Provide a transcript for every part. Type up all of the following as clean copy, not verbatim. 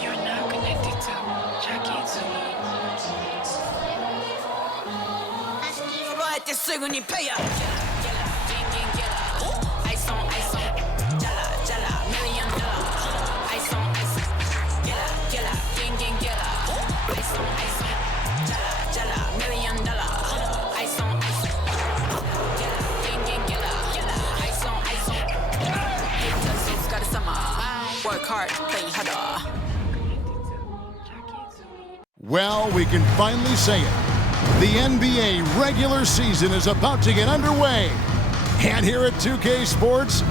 You're now connected to Jackie Zulu. Work hard, play harder. Well, we can finally say it. The NBA regular season is about to get underway. And here at 2K Sports,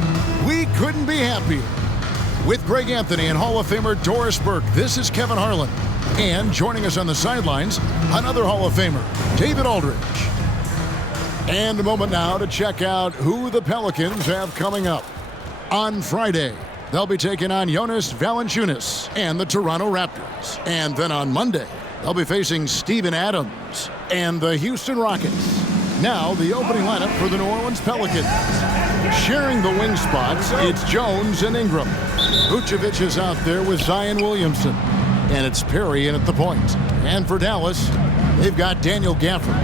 we couldn't be happier. With Greg Anthony and Hall of Famer Doris Burke, this is Kevin Harlan. And joining us on the sidelines, another Hall of Famer, David Aldridge. And a moment now to check out who the Pelicans have coming up. On Friday, they'll be taking on Jonas Valanciunas and the Toronto Raptors. And then on Monday, they'll be facing Steven Adams and the Houston Rockets. Now, the opening lineup for the New Orleans Pelicans. Sharing the wing spots, it's Jones and Ingram. Vucevic is out there with Zion Williamson. And it's Perry in at the point. And for Dallas, they've got Daniel Gafford.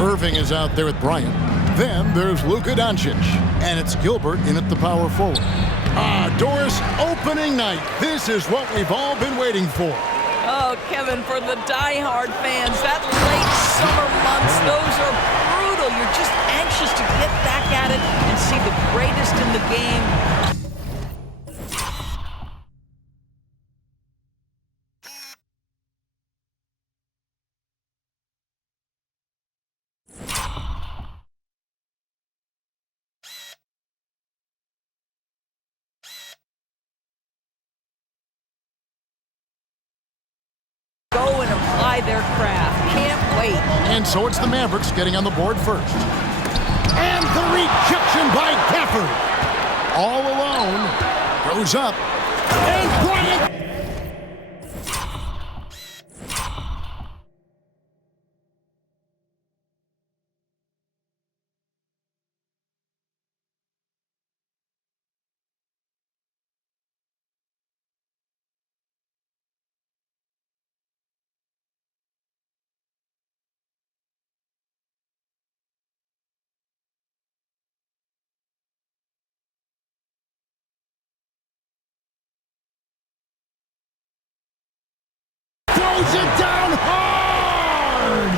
Irving is out there with Bryant. Then there's Luka Doncic. And it's Gilbert in at the power forward. Doris, opening night. This is what we've all been waiting for. Oh, Kevin, for the die-hard fans, that late summer months, those are brutal. You're just anxious to get back at it and see the greatest in the game. Go and apply their craft. Can't wait. And so it's the Mavericks getting on the board first. And the rejection by Gafford. All alone. Goes up. And Bryant. Throws it down hard!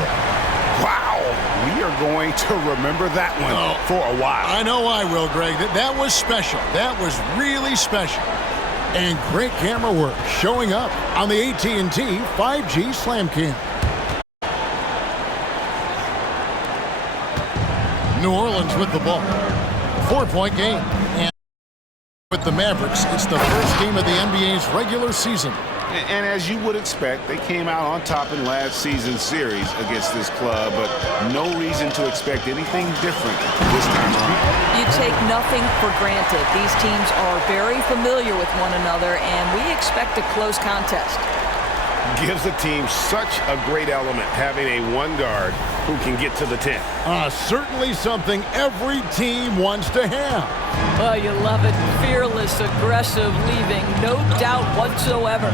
Wow, we are going to remember that one for a while. I know I will, Greg. That was special. That was really special. And great camera work showing up on the AT&T 5G Slam Cam. New Orleans with the ball. 4-point game. And with the Mavericks, it's the first game of the NBA's regular season. And as you would expect, they came out on top in last season's series against this club, but no reason to expect anything different this time around. You take nothing for granted. These teams are very familiar with one another, and we expect a close contest. Gives the team such a great element, having a one guard who can get to the 10. Certainly something every team wants to have. Oh, you love it. Fearless, aggressive, leaving no doubt whatsoever.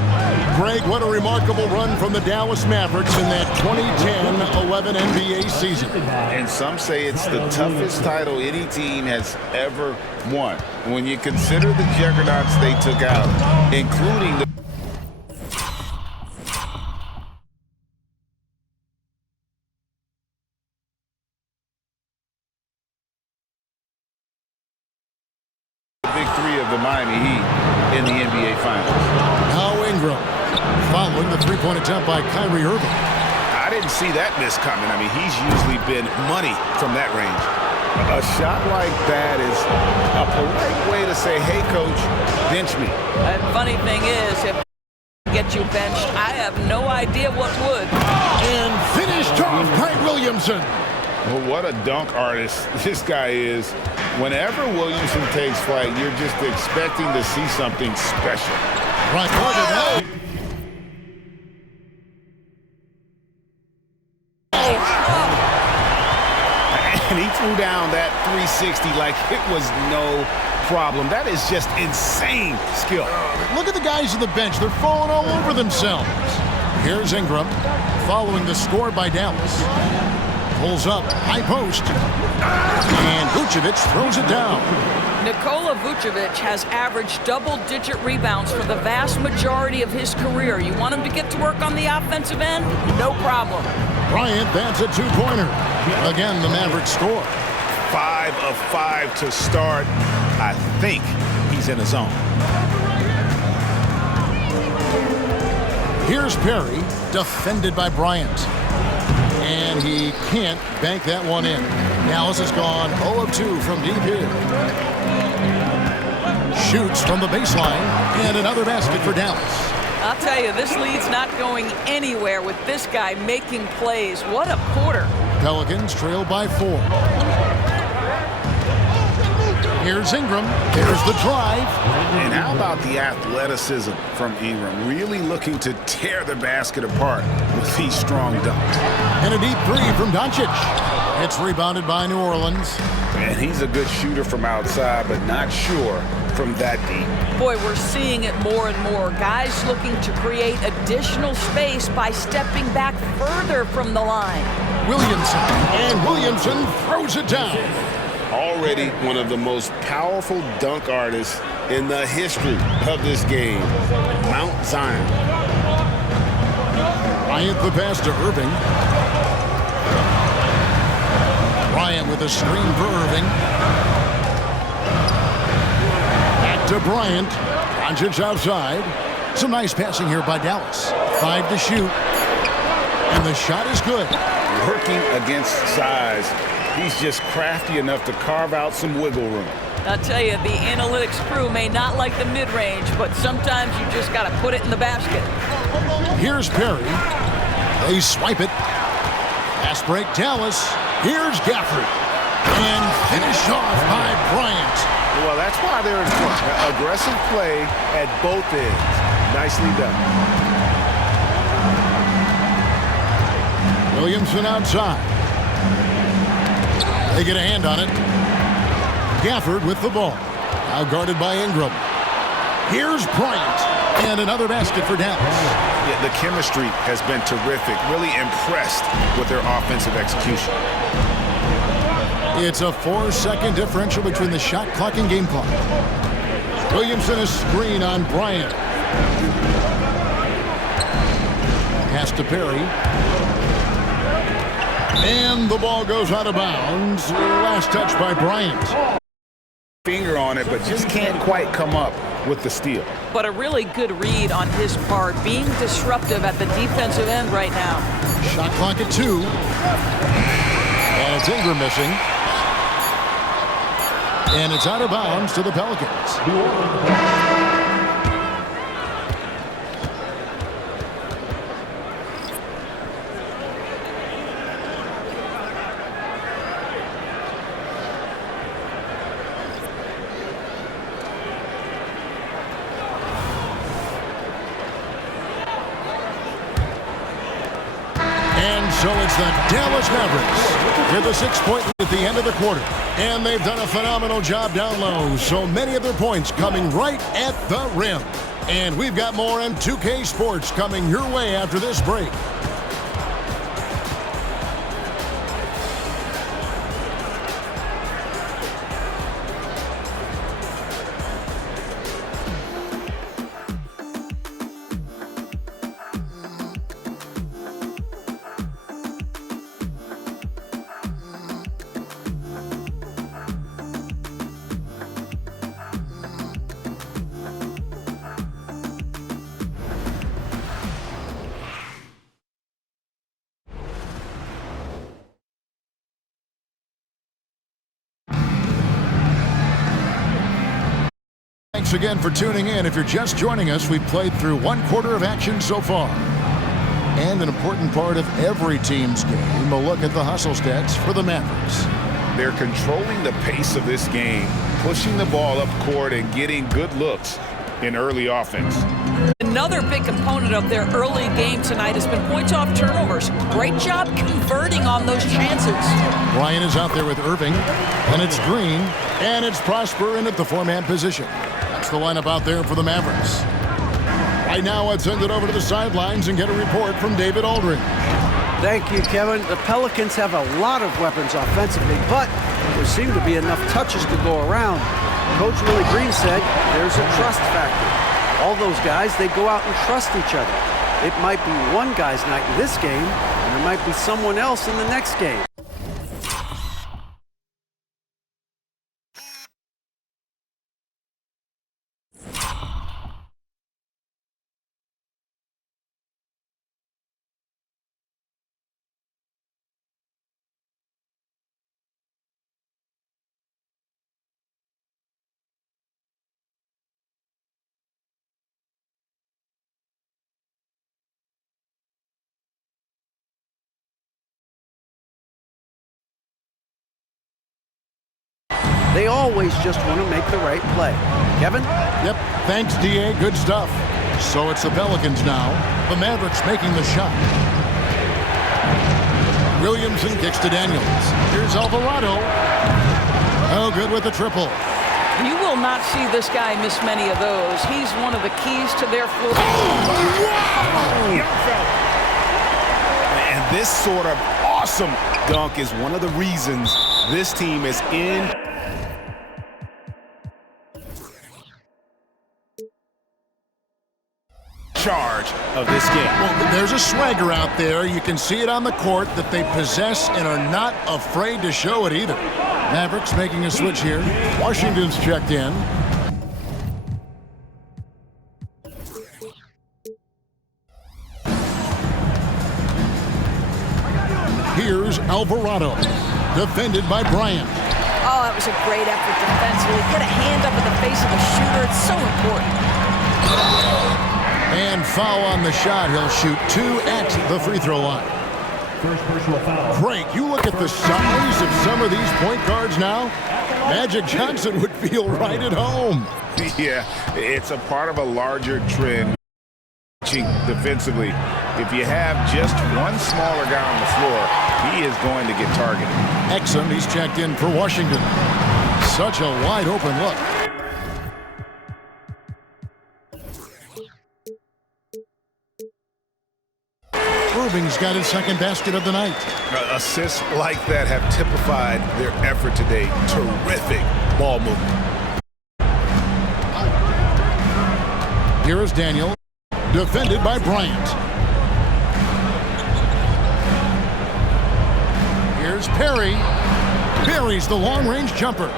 Greg, what a remarkable run from the Dallas Mavericks in that 2010-11 NBA season. And some say it's the toughest title any team has ever won. When you consider the juggernauts they took out, including the victory of the Miami Heat in the NBA Finals. Now Ingram following the three-point attempt by Kyrie Irving. I didn't see that miss coming. I mean, he's usually been money from that range. A shot like that is a polite way to say, hey, coach, bench me. And funny thing is, if get you benched, I have no idea what would. And finished off by Williamson. Well, what a dunk artist this guy is. Whenever Williamson takes flight, you're just expecting to see something special. Right, oh! And he threw down that 360 like it was no problem. That is just insane skill. Look at the guys on the bench. They're falling all over themselves. Here's Ingram following the score by Dallas. Pulls up, high post, and Vucevic throws it down. Nikola Vucevic has averaged double-digit rebounds for the vast majority of his career. You want him to get to work on the offensive end? No problem. Bryant, that's a two-pointer. Again, the Mavericks score. 5 of 5 to start. I think he's in his zone. Here's Perry, defended by Bryant. And he can't bank that one in. Dallas has gone 0 of 2 from deep here. Shoots from the baseline, and another basket for Dallas. I'll tell you, this lead's not going anywhere with this guy making plays. What a quarter. Pelicans trail by 4. Here's Ingram. There's the drive. And how about the athleticism from Ingram? Really looking to tear the basket apart with these strong dunks. And a deep three from Doncic. It's rebounded by New Orleans. And he's a good shooter from outside, but not sure from that deep. Boy, we're seeing it more and more. Guys looking to create additional space by stepping back further from the line. Williamson. And Williamson throws it down. Already one of the most powerful dunk artists in the history of this game. Mount Zion. Bryant the pass to Irving. Bryant with a screen for Irving. Back to Bryant. Doncic outside. Some nice passing here by Dallas. 5 to shoot. And the shot is good. Working against size. He's just crafty enough to carve out some wiggle room. I'll tell you, the analytics crew may not like the mid-range, but sometimes you just got to put it in the basket. Here's Perry. They swipe it. Fast break, Dallas. Here's Gafford. And finished off by Bryant. Well, that's why they're in front. Aggressive play at both ends. Nicely done. Williamson outside. They get a hand on it. Gafford with the ball. Now guarded by Ingram. Here's Bryant. And another basket for Dallas. Yeah, the chemistry has been terrific. Really impressed with their offensive execution. It's a 4-second differential between the shot clock and game clock. Williamson a screen on Bryant. Pass to Perry. And the ball goes out of bounds. Last touch by Bryant. Finger on it, but just can't quite come up with the steal. But a really good read on his part, being disruptive at the defensive end right now. Shot clock at 2. And it's Ingram missing. And it's out of bounds to the Pelicans. So it's the Dallas Mavericks with a 6-point lead at the end of the quarter. And they've done a phenomenal job down low. So many of their points coming right at the rim. And we've got more on 2K Sports coming your way after this break. Thanks again for tuning in. If you're just joining us, we've played through 1 quarter of action so far. And an important part of every team's game, a look at the hustle stats for the Mavericks. They're controlling the pace of this game, pushing the ball up court and getting good looks in early offense. Another big component of their early game tonight has been points off turnovers. Great job converting on those chances. Bryant is out there with Irving, and it's Green, and it's Prosper in at the 4-man position. That's the lineup out there for the Mavericks. Right now, I'd send it over to the sidelines and get a report from David Aldridge. Thank you, Kevin. The Pelicans have a lot of weapons offensively, but there seem to be enough touches to go around. Coach Willie Green said there's a trust factor. All those guys, they go out and trust each other. It might be one guy's night in this game, and there might be someone else in the next game. They always just want to make the right play. Kevin? Yep, thanks, D.A. Good stuff. So it's the Pelicans now. The Mavericks making the shot. Williamson kicks to Daniels. Here's Alvarado. Oh, good with the triple. You will not see this guy miss many of those. He's one of the keys to their floor. And this sort of awesome dunk is one of the reasons this team is in charge of this game. Well, there's a swagger out there. You can see it on the court that they possess and are not afraid to show it either. Mavericks making a switch here. Washington's checked in. Here's Alvarado, defended by Bryant. Oh, that was a great effort defensively. Get a hand up in the face of the shooter. It's so important. And foul on the shot. He'll shoot 2 at the free throw line. First personal foul. Frank, you look at the size of some of these point guards now. Magic Johnson would feel right at home. Yeah, it's a part of a larger trend. Defensively, if you have just one smaller guy on the floor, he is going to get targeted. Exum, he's checked in for Washington. Such a wide open look. Irving's got his second basket of the night. Assists like that have typified their effort today. Terrific ball movement. Here is Daniel, defended by Bryant. Here's Perry. Perry's the long-range jumper.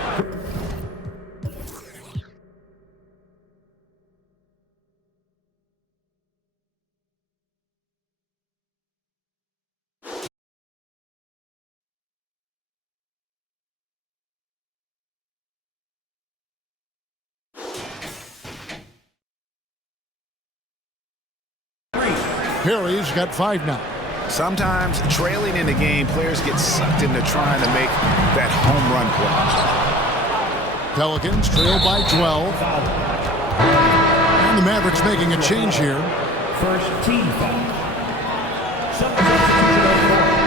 Perry's got 5 now. Sometimes trailing in the game, players get sucked into trying to make that home run play. Pelicans trail by 12. And the Mavericks making a change here. First team foul. Substitution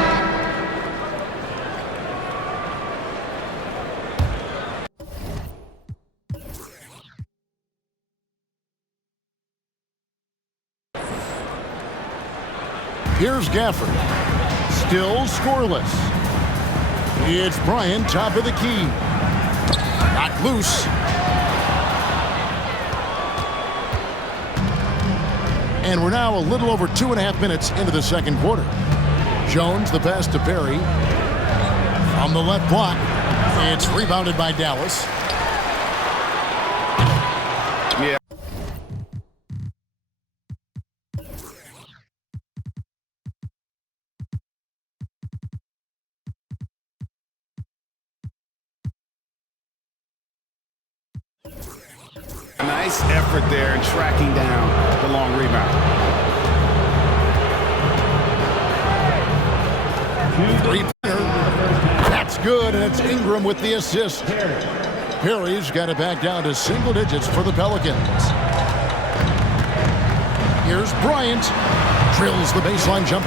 Here's Gafford. Still scoreless. It's Bryant, top of the key. Knocked loose. And we're now a little over 2.5 minutes into the second quarter. Jones, the pass to Perry. From the left block. It's rebounded by Dallas. Yeah. Nice effort there in tracking down the long rebound. Three-pointer. That's good, and it's Ingram with the assist. Perry's got it back down to single digits for the Pelicans. Here's Bryant. Drills the baseline jump.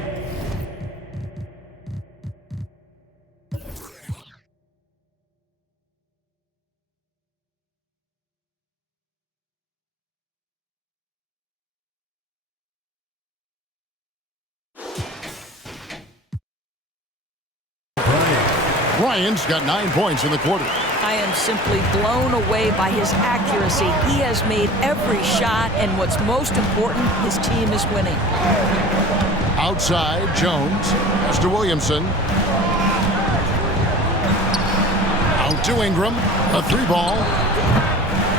Bryant's got 9 points in the quarter. I am simply blown away by his accuracy. He has made every shot, and what's most important, his team is winning. Outside, Jones. Pass to Williamson. Out to Ingram. A 3-ball.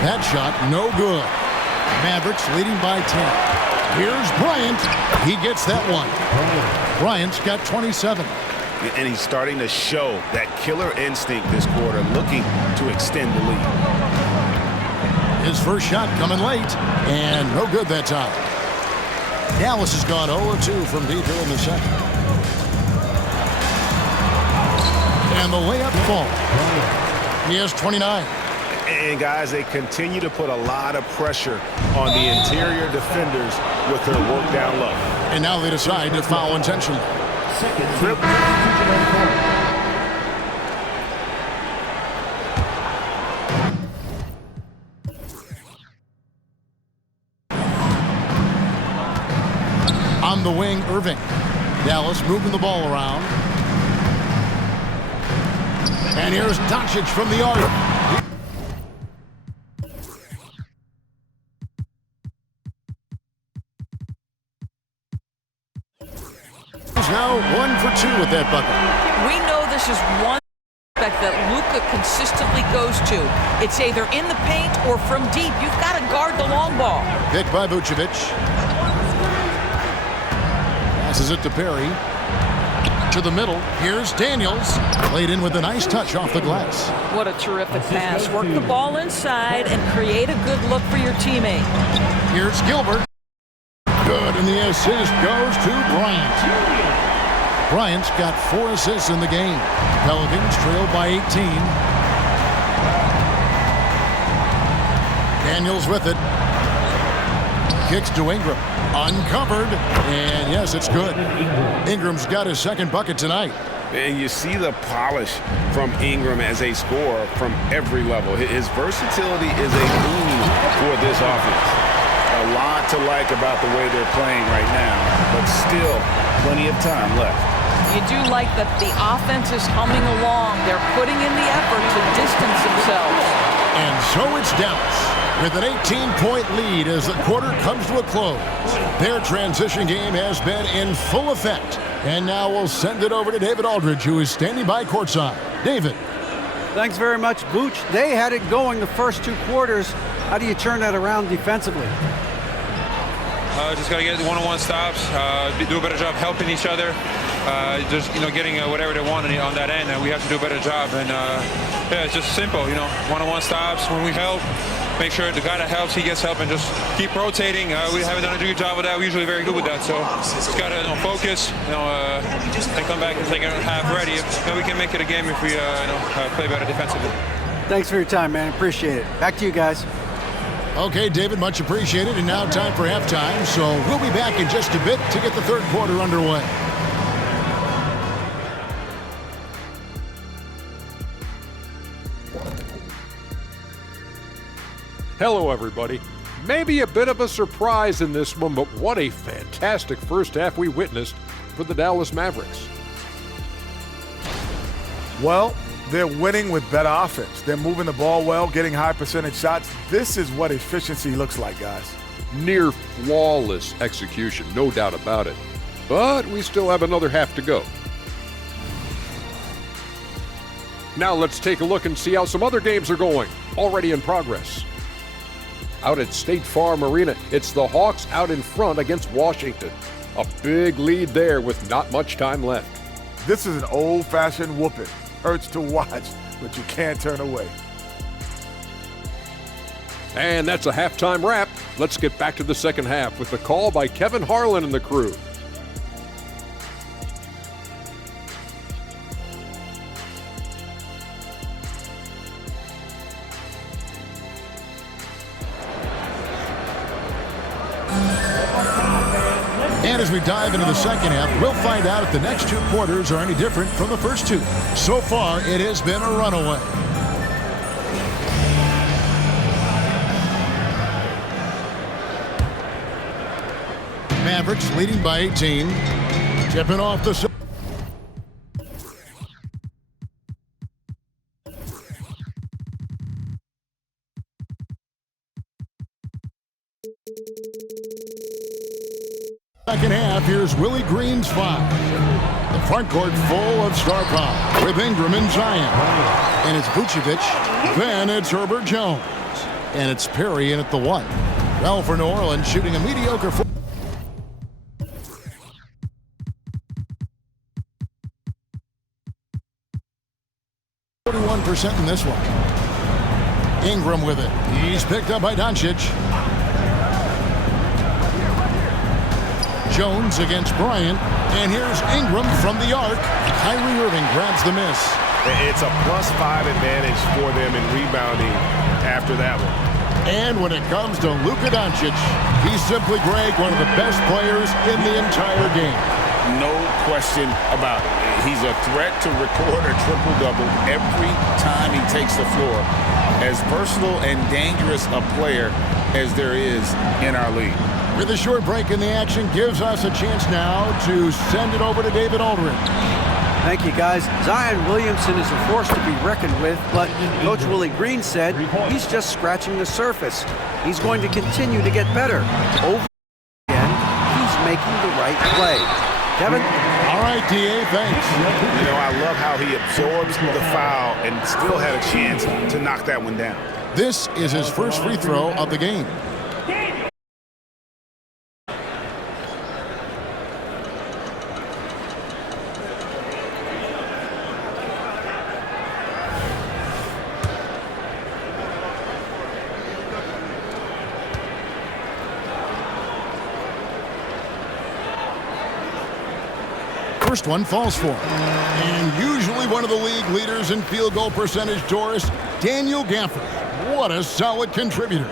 That shot, no good. Mavericks leading by 10. Here's Bryant. He gets that one. Bryant's got 27. And he's starting to show that killer instinct this quarter, looking to extend the lead. His first shot coming late, and no good that time. Dallas has gone 0-2 from deep here in the second. And the layup falls. He has 29. And guys, they continue to put a lot of pressure on the interior defenders with their work down low. And now they decide to foul intentionally. Trip. On the wing, Irving. Dallas moving the ball around. And here's Doncic from the arc. He's now 1 for 2 with that bucket. We know this is one aspect that Luka consistently goes to. It's either in the paint or from deep. You've got to guard the long ball. Picked by Vucevic. Passes it to Perry. To the middle. Here's Daniels. Played in with a nice touch off the glass. What a terrific pass. Work the ball inside and create a good look for your teammate. Here's Gilbert. Good, and the assist goes to Bryant. Bryant's got 4 assists in the game. Pelicans trailed by 18. Daniels with it. Kicks to Ingram. Uncovered. And yes, it's good. Ingram's got his second bucket tonight. And you see the polish from Ingram as a scorer from every level. His versatility is a boon for this offense. A lot to like about the way they're playing right now, but still plenty of time left. You do like that the offense is humming along. They're putting in the effort to distance themselves. And so it's Dallas with an 18-point lead as the quarter comes to a close. Their transition game has been in full effect. And now we'll send it over to David Aldridge, who is standing by courtside. David. Thanks very much, Booch. They had it going the first 2 quarters. How do you turn that around defensively? Just got to get one-on-one stops, do a better job helping each other, just getting whatever they want on that end, and we have to do a better job. And yeah, it's just simple, one-on-one stops. When we help, make sure the guy that helps, he gets help, and just keep rotating. We haven't done a good job with that. We're usually very good with that, so just got to focus, and come back in the second half ready. We can make it a game if we play better defensively. Thanks for your time, man. Appreciate it. Back to you guys. Okay, David, much appreciated. And now time for halftime. So we'll be back in just a bit to get the third quarter underway. Hello, everybody. Maybe a bit of a surprise in this one, but what a fantastic first half we witnessed for the Dallas Mavericks? Well, they're winning with better offense. They're moving the ball well, getting high percentage shots. This is what efficiency looks like, guys. Near flawless execution, no doubt about it. But we still have another half to go. Now let's take a look and see how some other games are going, already in progress. Out at State Farm Arena, it's the Hawks out in front against Washington. A big lead there with not much time left. This is an old-fashioned whooping. Hurts to watch, but you can't turn away. And that's a halftime wrap. Let's get back to the second half with the call by Kevin Harlan and the crew. And as we dive into the second half, we'll find out if the next two quarters are any different from the first two. So far, it has been a runaway. Mavericks leading by 18. Tipping off the... Second half, here's Willie Green's five. The front court full of star power with Ingram and Zion. And it's Vucevic. Then it's Herbert Jones. And it's Perry in at the one. Well, for New Orleans, shooting a mediocre... 41% in this one. Ingram with it. He's picked up by Doncic. Jones against Bryant. And here's Ingram from the arc. Kyrie Irving grabs the miss. It's a +5 advantage for them in rebounding after that one. And when it comes to Luka Doncic, he's simply, Greg, one of the best players in the entire game. No question about it. He's a threat to record a triple-double every time he takes the floor. As versatile and dangerous a player as there is in our league. With a short break in the action, gives us a chance now to send it over to David Aldridge. Thank you, guys. Zion Williamson is a force to be reckoned with, but Coach Willie Green said he's just scratching the surface. He's going to continue to get better. Over again, he's making the right play. Kevin? All right, D.A., thanks. You know, I love how he absorbs the foul and still had a chance to knock that one down. This is his first free throw of the game. First one falls for him. And usually one of the league leaders in field goal percentage, Doris, Daniel Gafford. What a solid contributor.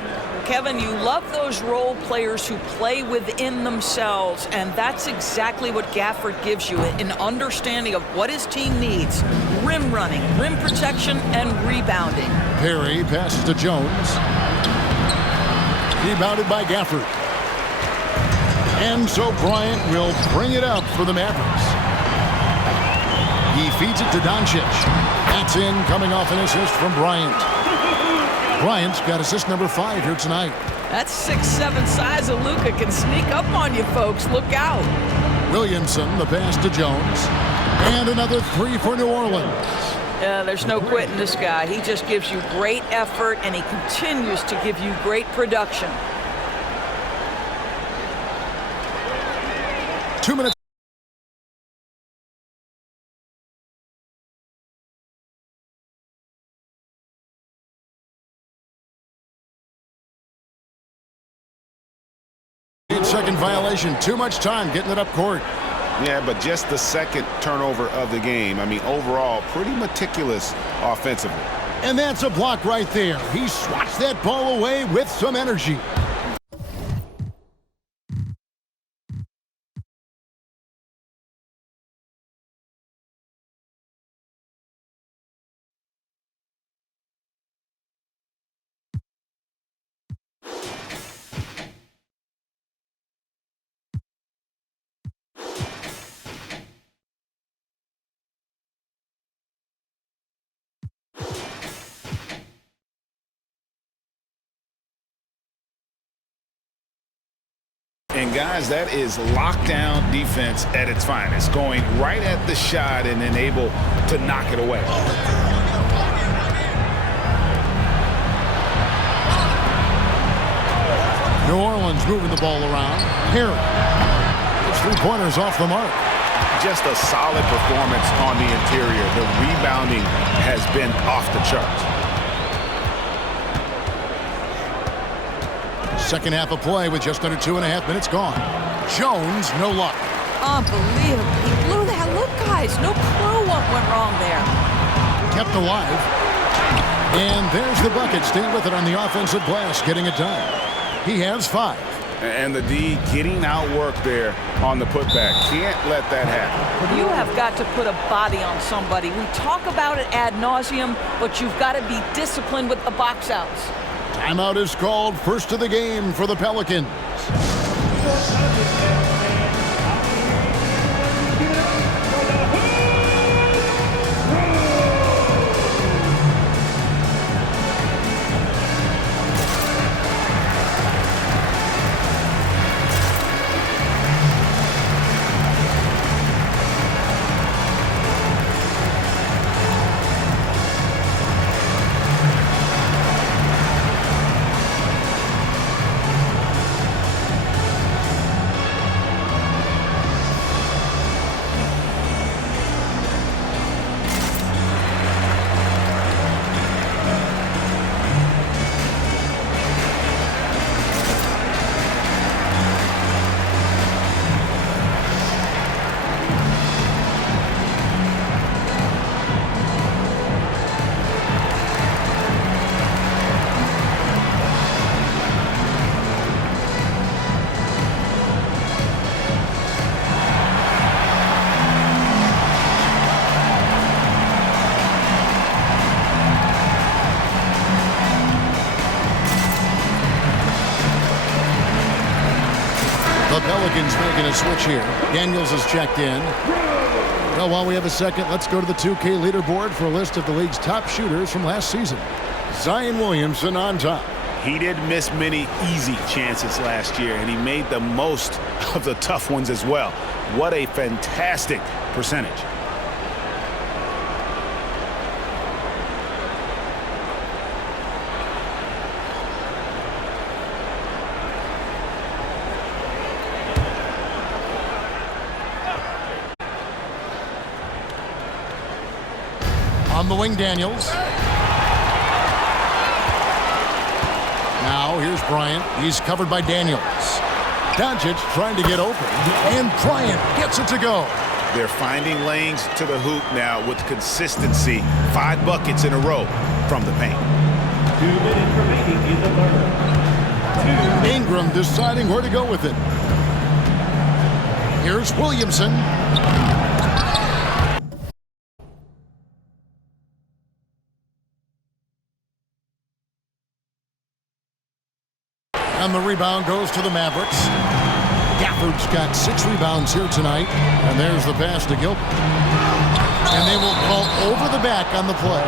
Kevin, you love those role players who play within themselves, and that's exactly what Gafford gives you, an understanding of what his team needs. Rim running, rim protection, and rebounding. Perry passes to Jones. Rebounded by Gafford. And so Bryant will bring it up for the Mavericks. He feeds it to Doncic. That's in, coming off an assist from Bryant. Bryant's got assist number 5 here tonight. That 6'7" size of Luka can sneak up on you, folks. Look out. Williamson, the pass to Jones. And another 3 for New Orleans. There's no quitting this guy. He just gives you great effort, and he continues to give you great production. 2 minutes. Second violation. Too much time getting it up court. Yeah, but just the second turnover of the game. I mean, overall, pretty meticulous offensively. And that's a block right there. He swats that ball away with some energy. guys, that is lockdown defense at its finest, going right at the shot and then able to knock it away. New Orleans moving the ball around. Harry. It's 3-pointers off the mark. Just a solid performance on the interior. The rebounding has been off the charts. Second half of play with just under 2.5 minutes gone. Jones, no luck. Unbelievable. He blew that. Look, guys, no clue what went wrong there. Kept alive. And there's the bucket. Staying with it on the offensive glass, getting it done. He has 5. And the D getting outworked there on the putback. Can't let that happen. You have got to put a body on somebody. We talk about it ad nauseum, but you've got to be disciplined with the box outs. Timeout is called. First of the game for the Pelicans. The Pelicans making a switch here. Daniels is checked in. Well, while we have a second, let's go to the 2K leaderboard for a list of the league's top shooters from last season. Zion Williamson on top. He didn't miss many easy chances last year, and he made the most of the tough ones as well. What a fantastic percentage. On the wing, Daniels. Now here's Bryant. He's covered by Daniels. Doncic trying to get open. And Bryant gets it to go. They're finding lanes to the hoop now with consistency. 5 buckets in a row from the paint. 2 minutes remaining in the third. Ingram deciding where to go with it. Here's Williamson. And the rebound goes to the Mavericks. Gafford's got 6 rebounds here tonight. And there's the pass to Gilbert. And they will call over the back on the play.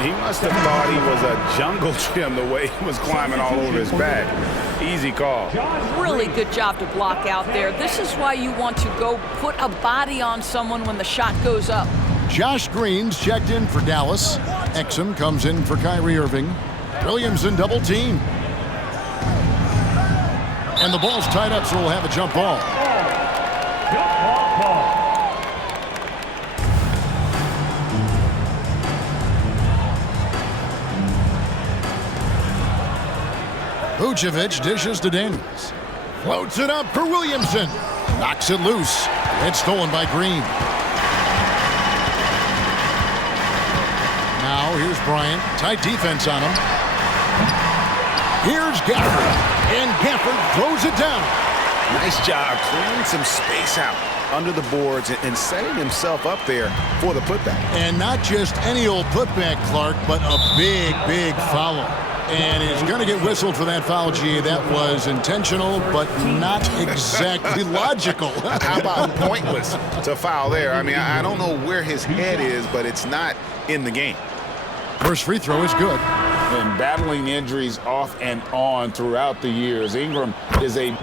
He must have thought he was a jungle gym the way he was climbing all over his back. Easy call. Really good job to block out there. This is why you want to go put a body on someone when the shot goes up. Josh Green's checked in for Dallas. Exum comes in for Kyrie Irving. Williamson double team. And the ball's tied up, so we'll have a jump ball. Vucevic dishes to Daniels. Floats it up for Williamson. Knocks it loose. It's stolen by Green. Now here's Bryant. Tight defense on him. Here's Gafford. And Gafford throws it down. Nice job clearing some space out under the boards and setting himself up there for the putback. And not just any old putback, Clark, but a big, big foul. And he's going to get whistled for that foul, G. That was intentional, but not exactly logical. How about pointless to foul there? I mean, I don't know where his head is, but it's not in the game. First free throw is good. And battling injuries off and on throughout the years. Ingram is a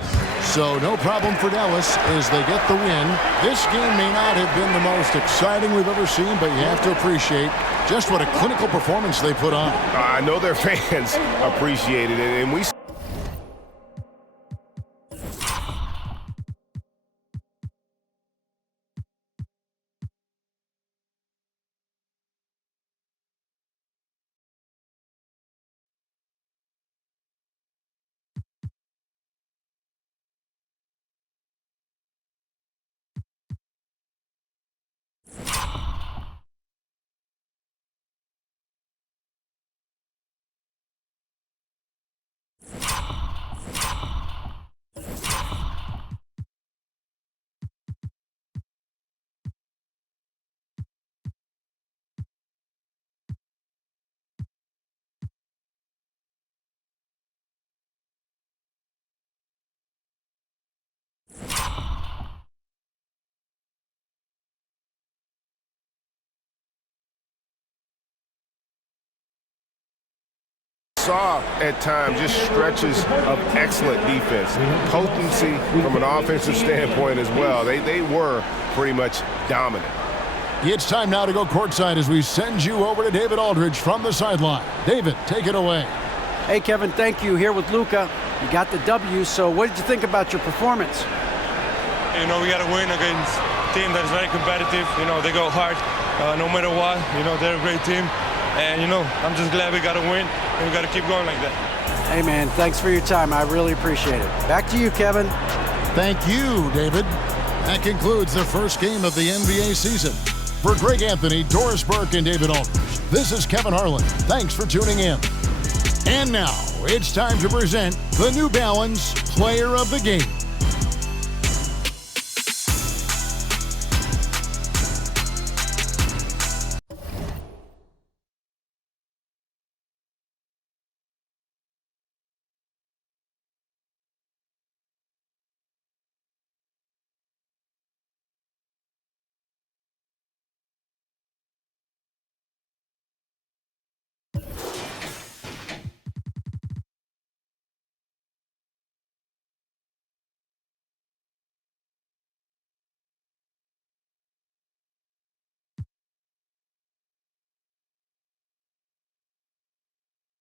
So no problem for Dallas as they get the win. This game may not have been the most exciting we've ever seen, but you have to appreciate just what a clinical performance they put on. I know their fans appreciated it, and we saw at times just stretches of excellent defense, potency from an offensive standpoint as well. They were pretty much dominant. It's time now to go courtside as we send you over to David Aldridge from the sideline. David, take it away. Hey, Kevin, thank you. Here with Luka. You got the W, so what did you think about your performance? You know, we got to win against a team that is very competitive. You know, they go hard no matter what. You know, they're a great team. And, you know, I'm just glad we got to win, and we got to keep going like that. Hey, man, thanks for your time. I really appreciate it. Back to you, Kevin. Thank you, David. That concludes the first game of the NBA season. For Greg Anthony, Doris Burke, and David Aldridge, this is Kevin Harlan. Thanks for tuning in. And now, it's time to present the New Balance Player of the Game.